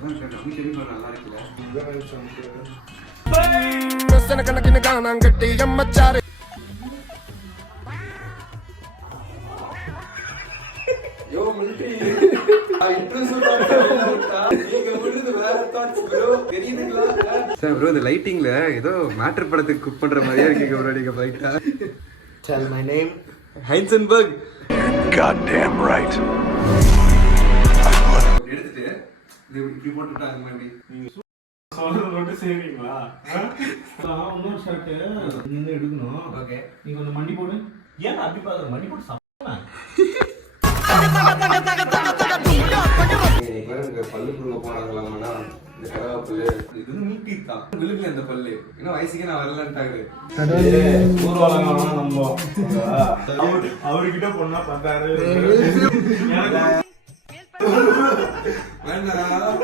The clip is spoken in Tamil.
நல்லா இருக்குல்ல கணக்கிന് കാണാൻ കിട്ടി അമ്മച്ചാറ് யோ மிலிட்டரி சார் ப்ரோ இந்த லைட்டிங்ல ஏதோ மேட்டர் படத்துக்கு குக் பண்ற மாதிரியா இருக்கீங்க ப்ரோ நீங்க லைட்டா. Tell my name. ஹைன்சன்பர்க். Goddamn right. எடுத்துட்டு இது இப்படி போட்டுட்டா அது மாதிரி நீங்க சொல்றது மட்டும் செய்வீங்களா? இன்னொரு ஷர்ட் இங்க எடுக்கணும். ஓகே நீ கொஞ்சம் மண்டி போடு. ஏன் அப்படி பாக்குற மண்டி போட்டு சாப்பிடா? பல்லுக்குள்ள போனாங்களாம்னா இந்த கதவாப்புல இது நீட்டி தான் விழுக்கல இந்த பல்லு இன்னும் வயசுக்கு நான் வரலன்ட்டாரு. அவர்கிட்ட பொண்ணா பண்றாரு. வேண்டாம்